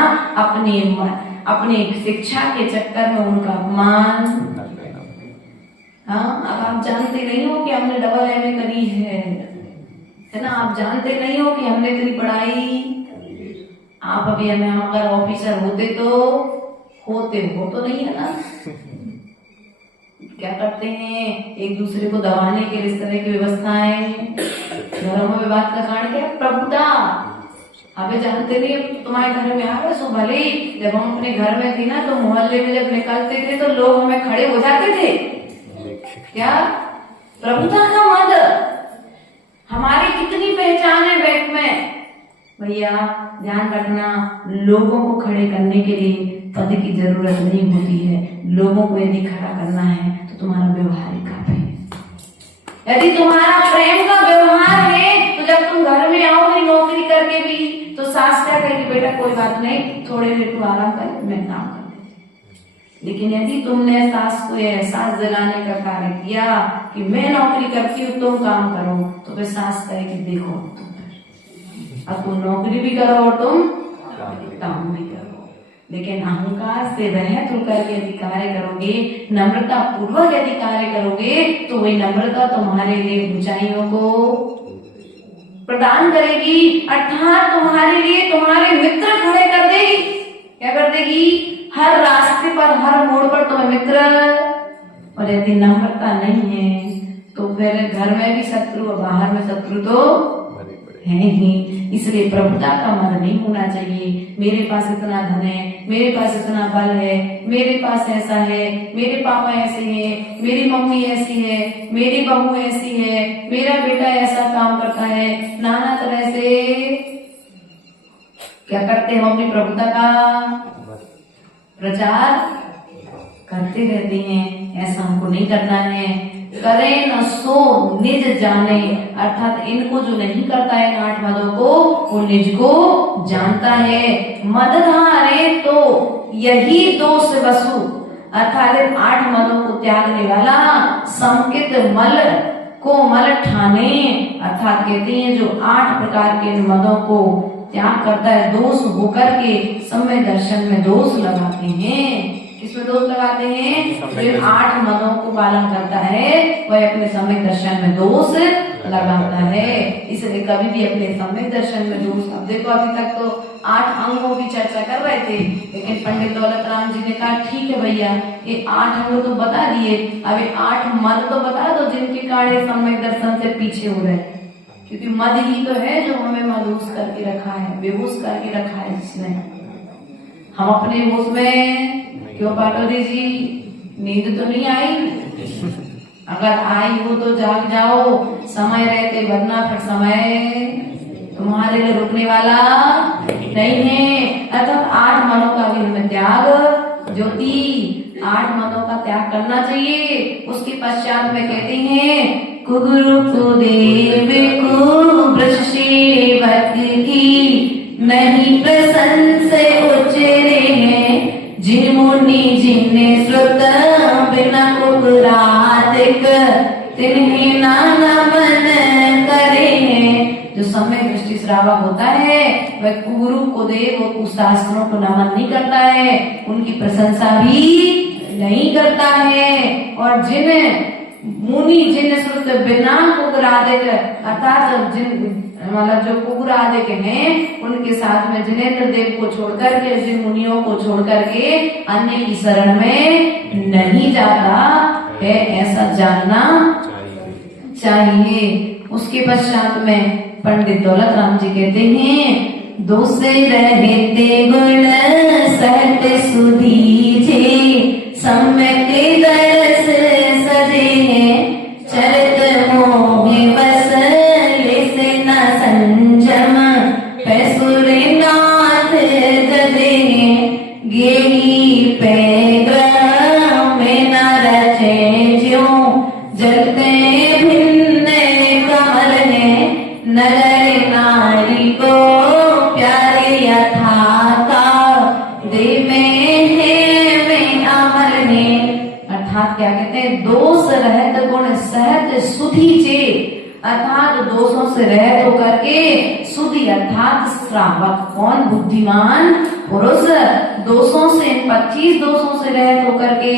अपने शिक्षा के चक्कर में उनका अपमान। हाँ, अब आप जानते नहीं हो कि हमने डबल एमए करी है ना, आप जानते नहीं हो कि हमने इतनी पढ़ाई। आप अभी हमें अगर ऑफिसर होते हो तो नहीं है ना। क्या करते हैं, एक दूसरे को दबाने के लिए इस तरह की व्यवस्थाएं। घरों में विवाद का कारण क्या? प्रभुता। अबे जानते नहीं, तुम्हारे घर में आ गए सो भले ही जब हम अपने घर में थे ना तो मोहल्ले में जब निकलते थे तो लोग हमें खड़े हो जाते थे। क्या? प्रभुता का मद। हमारी कितनी पहचान है बैंक में। भैया ध्यान रखना, लोगों को खड़े करने के लिए पद की जरूरत नहीं होती है। लोगों को यदि खड़ा करना है तो तुम्हारा व्यवहार ही काफी है। यदि तुम्हारा प्रेम का व्यवहार है तो जब तुम घर में आओगे नौकरी करके भी तो सास क्या कहेगी, बेटा कोई बात नहीं, थोड़े देर तू आराम कर, मैं काम कर देती। लेकिन यदि तुमने सास को एहसास दिलाने का कार्य किया कि मैं नौकरी करती हूँ तुम काम करो, तो फिर सास कहेगी देखो अब तुम नौकरी भी करो और तुम काम भी करो। लेकिन अहंकार से रहित होकर के यदि कार्य करोगे, नम्रता पूर्वक यदि कार्य करोगे तो वही नम्रता तुम्हारे लिए ऊंचाइयों को प्रदान करेगी। अर्थात तुम्हारे लिए तुम्हारे मित्र खड़े कर देगी। क्या कर देगी? हर रास्ते पर, हर मोड़ पर तुम्हें मित्र। और यदि नम्रता नहीं है तो फिर घर में भी शत्रु और बाहर में शत्रु तो है ही। इसलिए प्रभुता का मन नहीं होना चाहिए। मेरे पास इतना धन है, मेरे पास इतना बल है, मेरे पास ऐसा है, मेरे पापा ऐसे हैं, मेरी मम्मी ऐसी है, मेरी बहू ऐसी है, मेरा बेटा ऐसा काम करता है, नाना तरह से क्या करते हैं हम अपनी प्रभुता का प्रचार करते रहते हैं। ऐसा हमको नहीं करना है। करे न सो निज जाने, अर्थात इनको जो नहीं करता है इन 8 मदों को, वो निज को जानता है। मद धारे तो यही दोष वसु, अर्थात इन 8 मदों को त्यागने वाला संकित मल को मल ठाने, अर्थात कहते हैं जो 8 प्रकार के इन मदों को त्याग करता है, दोष होकर के समय दर्शन में दोष लगाते हैं। किसमें दोष लगाते हैं? जो 8 मदों को पालन करता है वह अपने समय दर्शन में दोष लगाता है। इसलिए कभी भी अपने समय दर्शन में दोष, अब देखो अभी तक तो 8 अंगों की चर्चा कर रहे थे, लेकिन पंडित दौलत राम जी ने कहा ठीक है भैया ये 8 अंग तो बता दिए, अब ये 8 मद तो बता दो जिनके कारण समय दर्शन से पीछे हो रहे। क्योंकि मद ही तो है जो हमें मदहोश करके रखा है, बेहोश करके रखा है जिसने। हम अपने होश में क्यों पाटोरी जी, नींद तो नहीं आई? अगर आई हो तो जाग जाओ, समय रहते, वरना फिर समय तुम्हारे लिए रुकने वाला नहीं है। अर्थात 8 मनों का भी हमें त्याग, ज्योति 8 मनों का त्याग करना चाहिए। उसके पश्चात में कहते हैं कुगुरु कुदेव को वृष सेवक की नहीं प्रशंस उचरे हैं, जिन मुनि जिन्ने श्रुत बिना कुगुरादिक तिन्हें नाना मन करे हैं। जो समय दृष्टि श्रावक होता है वह कुगुरु कुदेव और कुशास्त्रों को नमन नहीं करता है, उनकी प्रशंसा भी नहीं करता है। और जिन मुनि जिन श्रुत बिना कुगुरादिक, अर्थात जिन मतलब जो कुगुरादिक हैं उनके साथ में जिनेंद्र देव को छोड़कर के, जिन मुनियों को छोड़कर के अन्य की शरण में नहीं जाता है, ऐसा जानना चाहिए। उसके पश्चात में पंडित दौलत राम जी कहते हैं दोषे रहते गुण सहत सुधीजे, सम्यक दरस सजे हैं, चरित मोहे बस लेसे न संजम, पैसुरे नाथ जदे हैं, गेही पैग्रह में न रचे ज्यों, जलते भिन्न कमल हैं, नर नारी को प्यारे यथाता, दे में है में अमर ने। अर्थात क्या कहते हैं? दोष रहत गुण सहत सुधीजे, अर्थात दोषों से रहित होकर के सुधि अर्थात श्रावक। कौन? बुद्धिमान पुरुष दोषों से, 25 दोषों से रहित होकर के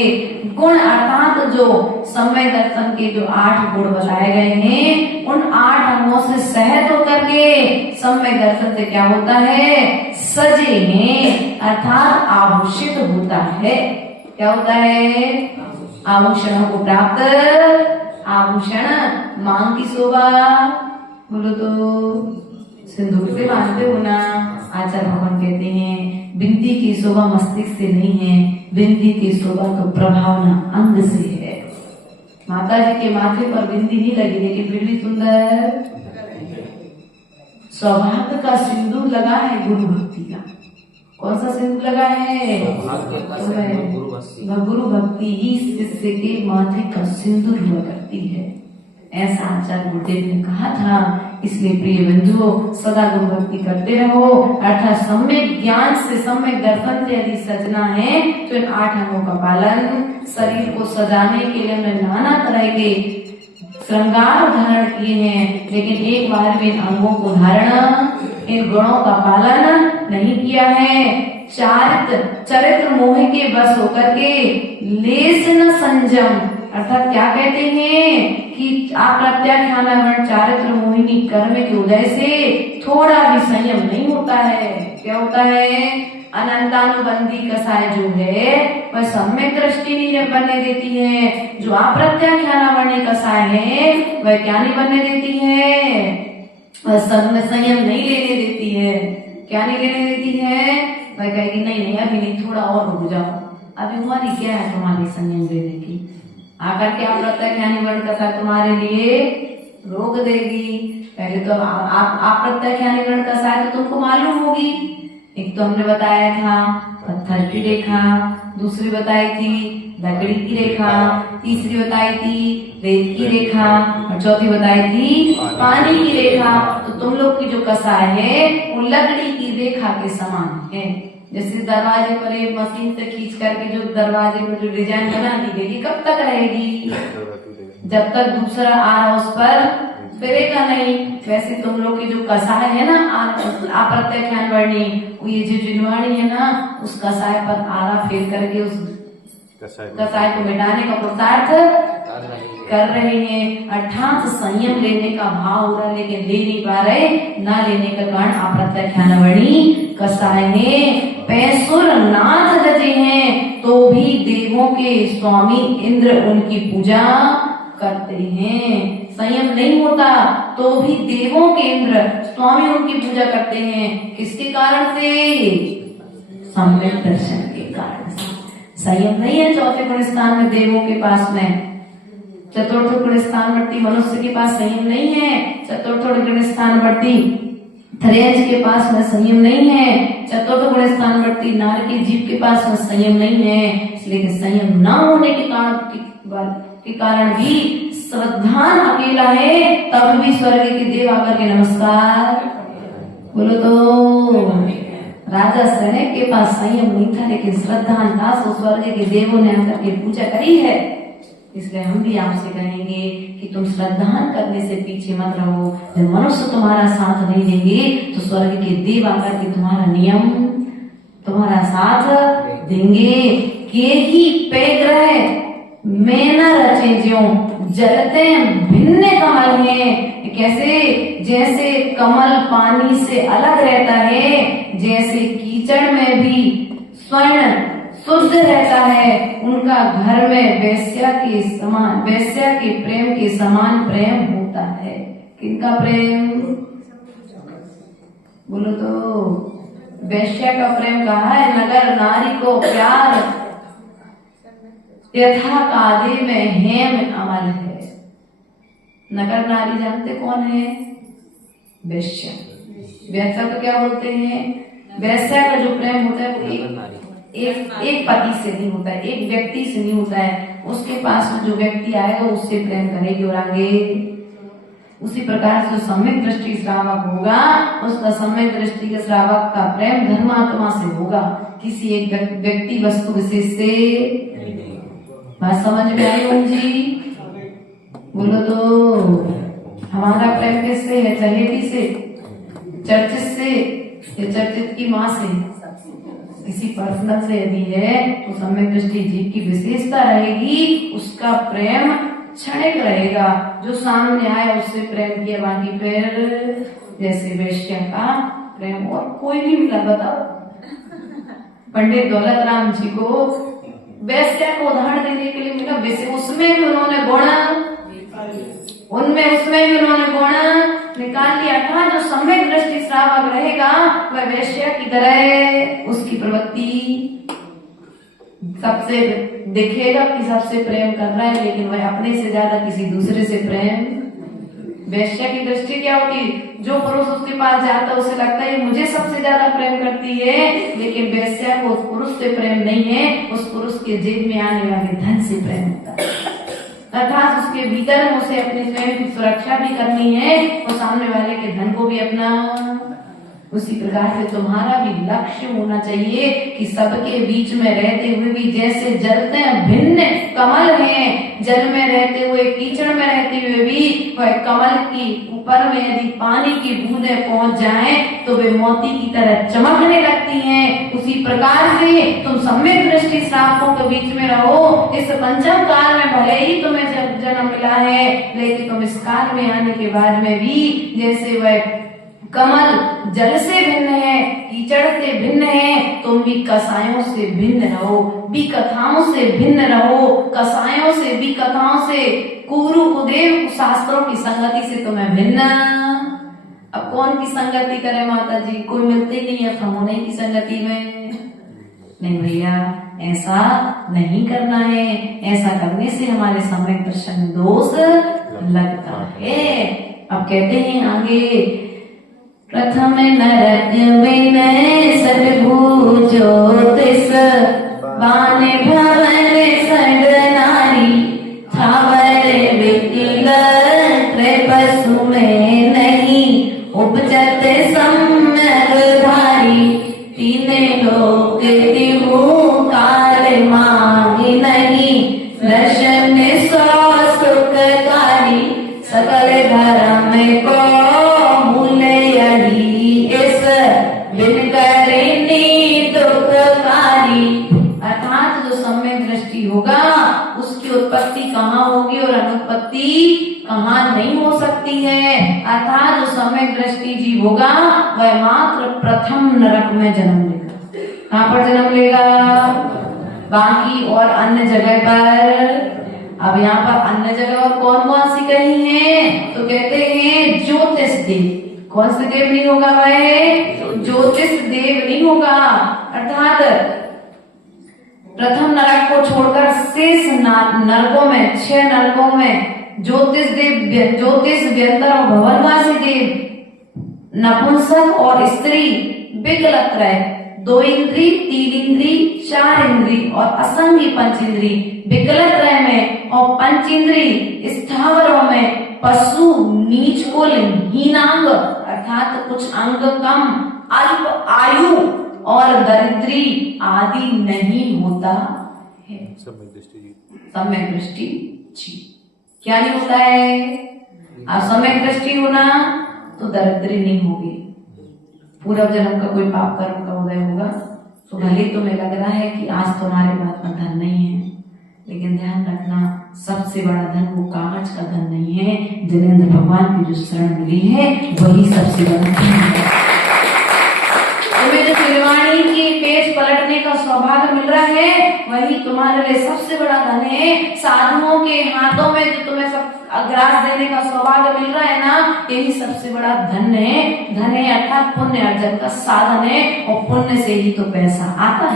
गुण अर्थात जो समय दर्शन के जो 8 गुण बताए गए हैं उन 8 अंगों से सहत होकर के समय दर्शन से क्या होता है? सजे हैं, अर्थात आभूषित होता है। क्या होता है? आभूषणों को प्राप्त। आभूषण मांग की शोभा, बोलो तो सिंदूर से बांधते हो ना। आचार्य भगवान कहते हैं बिंदी की शोभा मस्तिष्क से नहीं है, बिंदी की शोभा तो प्रभावना अंग से है। माता जी के माथे पर बिंदी नहीं लगी लेकिन फिर भी सुंदर सौभाग्य का सिंदूर लगा है गुरु भक्ति का। कौन सा सिंदूर लगा है? गुरु भक्ति ही शिष्य के माथे का सिंदूर हुआ करती है, ऐसा आचार्य गुरुदेव ने कहा था। इसलिए प्रिय बंधुओं सदा गुरु भक्ति करते रहो, अर्थात सम्यक ज्ञान से, सम्यक दर्शन से यदि सजना है तो इन 8 अंगों का पालन। शरीर को सजाने के लिए हमने नाना तरह के श्रृंगार धारण किए हैं, लेकिन एक बार भी इन अंगों को धारण, इन गुणों का पालन नहीं किया है। चरित्र मोह के बस होकर के लेस न संजम, अर्थात क्या कहते हैं कि अप्रत्याख्यान चारित्र मोहिनी कर्म के उदय से थोड़ा भी संयम नहीं होता है। क्या होता है? अनंतानुबंधी कसाय जो है वह सम्यक दृष्टि नहीं बनने देती है, जो अप्रत्याख्यान वर्णी कसाय है वह क्या नहीं बनने देती है? वह सब में संयम नहीं लेने देती है। क्या नहीं लेने देती है? वह कहेगी नहीं नहीं अभी नहीं, थोड़ा और रुक जाओ, अभी उम्र क्या है तुम्हारी संयम लेने की। आकर के आप प्रत्याख्यानी वर्ण कथा तुम्हारे लिए रोक देगी। पहले तो आप प्रत्याख्यानी वर्ण कथा है तो तुमको मालूम होगी। एक तो हमने बताया था पत्थर की रेखा, दूसरी बताई थी लकड़ी की रेखा, तीसरी बताई थी रेत की रेखा और चौथी बताई थी पानी की रेखा। तो तुम लोग की जो कसाय है वो लकड़ी की रेखा के समान है। जैसे दरवाजे पर ये मशीन से खींच करके जो दरवाजे पर जो डिजाइन बना दी गई कब तक रहेगी? जब तक दूसरा आ उस पर फिरेगा नहीं। वैसे तुम लोग की जो कसाय है ना अप्रत्याख्यान वर्णी, वो ये जो जिनवाणी है ना उस कसाय पर आरा फेर करके उस कसाय को मिटाने का पुरुषार्थ कर रहे हैं। अर्थात संयम लेने का भाव हो रहा लेकिन ले नहीं पा रहे। ना लेने का कारण अप्रत्याख्यान वर्णी कसाय है। पैसुर नाथ गजे हैं तो भी देवों के स्वामी इंद्र उनकी पूजा करते हैं। संयम नहीं होता तो भी देवों के इंद्र स्वामी उनकी पूजा करते हैं। किसके कारण से? सम्यक दर्शन के कारण से। संयम नहीं है चौथे गुण स्थान में देवों के पास में, चतुर्थ गुण स्थानवर्ती मनुष्य के पास संयम नहीं है, चतुर्थ गुण स्थानवर्ती थरेंज के पास में संयम नहीं है, चतुर्थ गुण स्थानवर्ती नार के जीव के पास में संयम नहीं है। इसलिए संयम न होने के कारण भी श्रद्धान अकेला है, तब भी स्वर्ग के देव आकर के नमस्कार बोलो। तो राजा सनक के पास संयम नहीं था लेकिन श्रद्धान था, तो स्वर्ग के देवों ने आकर के पूजा करी है। इसलिए हम भी आपसे कहेंगे कि तुम श्रद्धान करने से पीछे मत रहो। जब मनुष्य तुम्हारा साथ नहीं देंगे तो स्वर्ग के देव आकर के तुम्हारा नियम तुम्हारा साथ देंगे। के ही पैग्रह में न रचे ज्यों जलते भिन्न कमल हैं। कैसे? जैसे कमल पानी से अलग रहता है, जैसे कीचड़ में भी स्वर्ण शुद्ध रहता है, उनका घर में वेश्या के प्रेम के समान प्रेम होता है। किनका प्रेम बोलो तो? वेश्या का प्रेम कहा है। नगर नारी को प्यार यथा कादे में हेम अमल है। नगर नारी जानते कौन है? वेश्या। वेश्या को क्या बोलते हैं? वेश्या का जो प्रेम होता है वो एक पति से नहीं होता है, एक व्यक्ति से नहीं होता है। उसके पास में जो व्यक्ति आएगा उससे प्रेम करेगी और आगे उसी प्रकार से जो सम्यक दृष्टि श्रावक होगा उसका सम्यक दृष्टि के श्रावक का प्रेम धर्मात्मा से होगा, किसी एक व्यक्ति वस्तु विशेष से। बात समझ में आई ओम जी? बोलो तो हमारा प्रेम किससे है? चहेती से, चर्चित से या चर्चित की माँ से? किसी पर्सनल से यदि है तो सम्यक दृष्टि जीव की विशेषता रहेगी, उसका प्रेम क्षणिक रहेगा। जो सामने आया उससे प्रेम किया, बाकी फिर जैसे वेश्या का प्रेम और कोई नहीं मिला। बताओ पंडित दौलत राम जी को वेश्या को उदाहरण देने के लिए मिला, वैसे उसमें भी उन्होंने गुण निकाल लिया था। जो सम्यक दृष्टि श्रावक रहेगा वह वेश्या की तरह उसकी प्रवृत्ति सबसे देखेगा कि सबसे प्रेम कर रहा है, लेकिन वह अपने से ज्यादा किसी दूसरे से प्रेम। वेश्या की दृष्टि क्या होती? जो पुरुष उसके पास जाता है उसे लगता है मुझे सबसे ज्यादा प्रेम करती है, लेकिन वेश्या को उस पुरुष से प्रेम नहीं है, उस पुरुष के जेब में आने वाले धन से प्रेम होता है। अर्थात उसके भीतर में उसे अपनी स्वयं की सुरक्षा भी करनी है और सामने वाले के धन को भी अपना। उसी प्रकार से तुम्हारा भी लक्ष्य होना चाहिए कि सबके बीच में रहते हुए भी जैसे जलते भिन्न कमल हैं, जल में रहते हुए कीचड़ में रहते हुए भी वह कमल की ऊपर में यदि पानी की बूंदें पहुंच जाएं तो वे मोती की तरह चमकने लगती हैं। उसी प्रकार से तुम सम्यक दृष्टि श्रावकों के बीच में रहो। इस पंचम काल में भले ही तुम्हें जन्म मिला है, लेकिन तुम इस काल में आने के बाद में भी जैसे वह कमल जल से भिन्न है, कीचड़ से भिन्न है, तुम भी कसायों से भिन्न रहो, भी कथाओं से भिन्न रहो, कसायों से भी कथाओं से, कुरु कुदेव शास्त्रों की संगति से तुम्हें भिन्न अब कौन की संगति करे माता जी, कोई मिलते नहीं है, हम उन्हीं की संगति में। नहीं भैया, ऐसा नहीं करना है, ऐसा करने से हमारे सम्यक दर्शन में दोष लगता है। अब कहते हैं आगे, प्रथम नरक विनय सद्भु ज्योतिष बाने भवन सडनारी थावर विकिल त्रिपसु में नहीं उपजत सम्यक धारी तीन लोक तिहु काल मांगी नहीं दर्शन सौ सुखकारी सकल धर्म को मूल यही इस बिन करनी दुखकारी। अर्थात जो सम्यक दृष्टि होगा उसकी उत्पत्ति कहाँ होगी और अनुत्पत्ति कहाँ नहीं हो सकती है। अर्थात जो सम्यक दृष्टि जीव होगा वह मात्र प्रथम नरक में जन्म लेगा। कहाँ पर जन्म लेगा? बाकी और अन्य जगह पर। अब यहाँ पर अन्य जगह और कौन कौन सी कही है? तो कहते हैं ज्योतिष देव। कौन से देव नहीं होगा? वह ज्योतिष देव नहीं होगा। अर्थात प्रथम नरक को छोड़कर शेष नरकों में, 6 नरकों में ज्योतिष देव, ज्योतिष व्यंतर और भवनवासी देव, नपुंसक और स्त्री, विकलत्रय, 2 इंद्री, 3 इंद्री, 4 इंद्री और असंगी पंचेंद्री, विकलत्रय में और पंचेंद्री स्थावरों में पशु, नीच कुल, हीनांग अर्थात कुछ अंग कम, अल्प आयु और दरिद्री आदि नहीं होता है। सम्यक दृष्टि जी क्या नहीं होता है? आप सम्यक दृष्टि होना तो दरिद्री नहीं होगी। पूर्व जन्म का कोई पाप कर्म का उदय होगा तो भले तुम्हें लग रहा है कि आज तुम्हारे पास में धन नहीं है, लेकिन ध्यान रखना सबसे बड़ा धन वो कागज का धन नहीं है। जिनेंद्र भगवान की जो शरण मिली है वही सबसे बड़ा धन है। तुम्हें जो त्रिवाणी की पेज पलटने का सौभाग्य मिल रहा है वही तुम्हारे लिए सबसे बड़ा धन है। साधुओं के हाथों में जो तुम्हें सब ग्रास देने का सौभाग्य मिल रहा है ना, यही सबसे बड़ा धन है। धन है अर्थात पुण्य अर्जन का साधन है और पुण्य से ही तो पैसा आता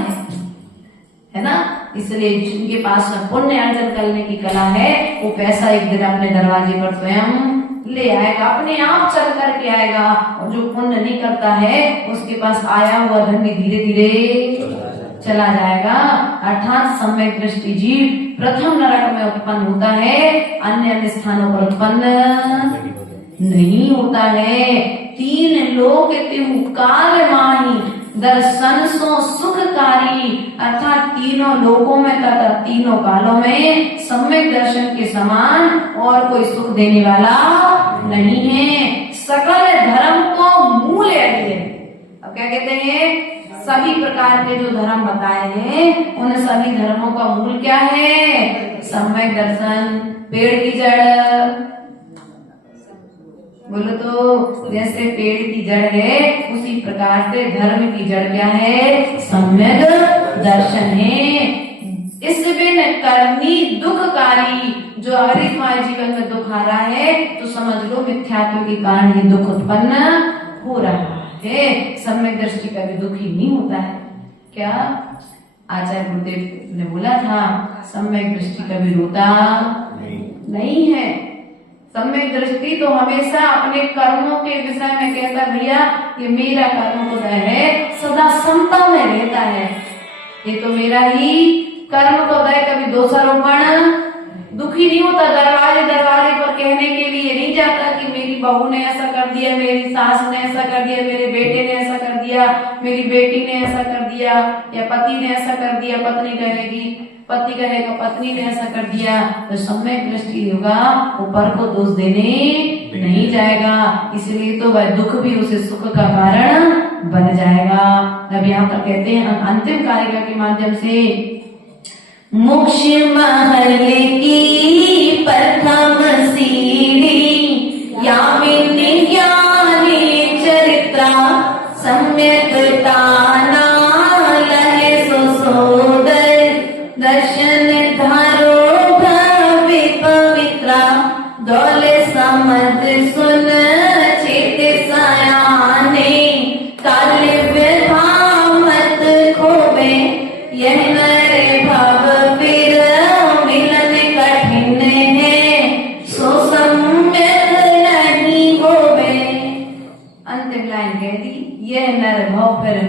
है ना। इसलिए जिनके पास पुण्य अर्जन करने की कला है वो पैसा एक दिन अपने दरवाजे पर स्वयं ले आएगा, अपने आप चल करके आएगा। और जो पुण्य नहीं करता है उसके पास आया हुआ धन भी धीरे धीरे चला जाएगा। अर्थात सम्यक दृष्टि जीव प्रथम नरक में उत्पन्न होता है, अन्य अन्य स्थानों पर उत्पन्न नहीं होता है। 3 लोक तिहु काल माही दर्शन सो सुखकारी अर्थात तीनों लोकों में तथा तीनों कालों में सम्यक दर्शन के समान और कोई सुख देने वाला नहीं है। सकल धर्म को मूल है। अब क्या कहते हैं? सभी प्रकार के जो धर्म बताए हैं उन सभी धर्मों का मूल क्या है? सम्यक दर्शन। पेड़ की जड़ बोलो तो जैसे पेड़ की जड़ है उसी प्रकार से धर्म की जड़ क्या है? सम्यक दर्शन है। इस बिन करनी दुखकारी। जो अगर इस माया जीवन में दुख आ रहा है तो समझ लो मिथ्यात्व के कारण ये दुख उत्पन्न हो रहा है। सम्यक दृष्टि का भी दुख ही नहीं होता है क्या? आचार्य गुरुदेव ने बोला था सम्यक दृष्टि कभी रोता नहीं है। सम्यक दृष्टि तो हमेशा अपने कर्मों के विषय में कहता भैया ये मेरा कर्मोदय है, सदा समता में रहता है, ये तो मेरा ही कर्मोदय, कभी दोषारोपण दुखी नहीं होता। दरवाजे दरवाजे पर कहने के लिए नहीं जाता कि मेरी बहू ने ऐसा कर दिया, मेरी सास ने ऐसा कर दिया, मेरे बेटे ने ऐसा कर दिया, मेरी बेटी ने ऐसा कर दिया, या पति ने ऐसा कर दिया। पत्नी कहेगी, पति कहेगा पत्नी ने ऐसा कर दिया। तो सम्यक दृष्टि होगा वो पर को दोष देने नहीं जाएगा, इसलिए तो वह दुख भी उसे सुख का कारण बन जाएगा। अब यहाँ पर कहते हैं अंतिम कारिका के माध्यम से मोक्ष महल की प्रथम सीढ़ी यामिनी ज्ञानी चरित्रा सम्यक ताना लहे सुसोदर दर्शन धारो भव्य पवित्रा दौले समझ सुन चेत साई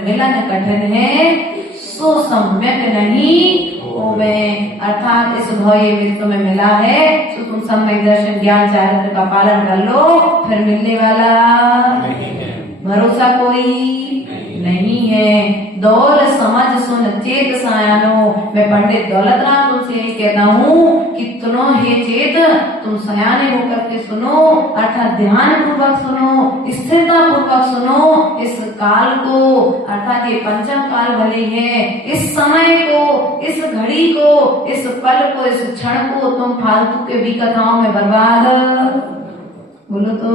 मिलन कठिन है सो सम्यक नहीं होवे। अर्थात इस भय में तुम्हें मिला है तो तुम सम्यक दर्शन ज्ञान चारित्र का पालन कर लो, फिर मिलने वाला नहीं है। भरोसा कोई नहीं है। दौल समझ सुन चेत सायानो, मैं पंडित दौलत राम तुमसे ये कहता हूँ कि तुनो हे चेत, तुम सयाने होकर के सुनो, अर्थात ध्यान पूर्वक सुनो, स्थिरता पूर्वक सुनो। इस काल को अर्थात ये पंचम काल भले है, इस समय को, इस घड़ी को, इस पल को, इस क्षण को तुम फालतू के भी कथाओं में बर्बाद बोलो तो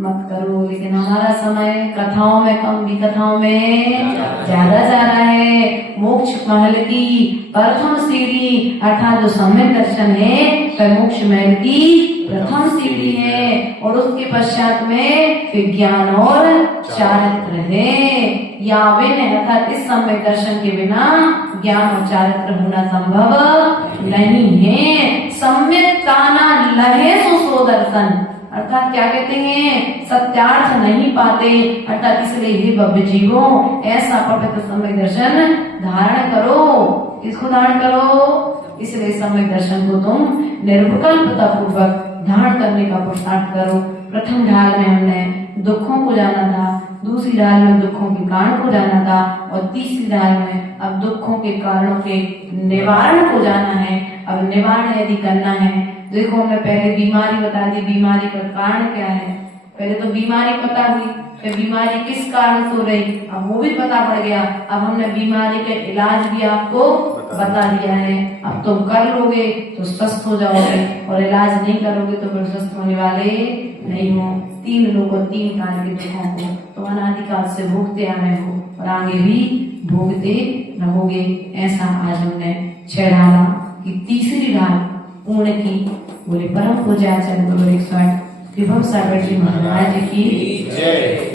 मत करो। लेकिन हमारा समय कथाओं में कम, भी कथाओं में ज्यादा जा रहा है। मोक्ष महल की प्रथम सीढ़ी अर्थात जो सम्यक दर्शन है वह मोक्ष महल की प्रथम सीढ़ी है, और उसके पश्चात में विज्ञान और चारित्र है। या अर्थात इस सम्यक दर्शन के बिना ज्ञान और चारित्र होना संभव नहीं है। सम्यक काना लहे सो दर्शन, अर्थात क्या कहते हैं, सत्यार्थ नहीं पाते। अर्थात इसलिए ही भव्य जीवों ऐसा पवित्र सम्यक दर्शन धारण करो। इसको धारण करो, इसलिए सम्यक दर्शन को तुम निर्विकल्पता पूर्वक धारण करने का पुरुषार्थ करो। प्रथम ढाल में हमने दुखों को जाना था, दूसरी ढाल में दुखों के कारण को जाना था, और तीसरी ढाल में अब दुखों के कारणों के निवारण को जाना है। अब निवारण यदि करना है, देखो हमने पहले बीमारी बता दी, बीमारी का कारण क्या है। पहले तो बीमारी पता हुई, फिर बीमारी किस कारण से हो रही, अब वो भी पता पड़ गया। अब हमने बीमारी का इलाज भी आपको बता दिया है। अब तुम कर लोगे तो स्वस्थ हो जाओगे, और इलाज नहीं करोगे तो फिर स्वस्थ होने वाले नहीं हो। 3 लोगों 3 काल के दुखों को तो अनादिकाल से भोगते आए हो, और आगे भी भोगते रहोगे। ऐसा आज हमने 6 ढाला की तीसरी ढाल पूर्ण की। बोले परम पूज्य आचार्य गुरु 108 विभव सागर जी महाराज की जय।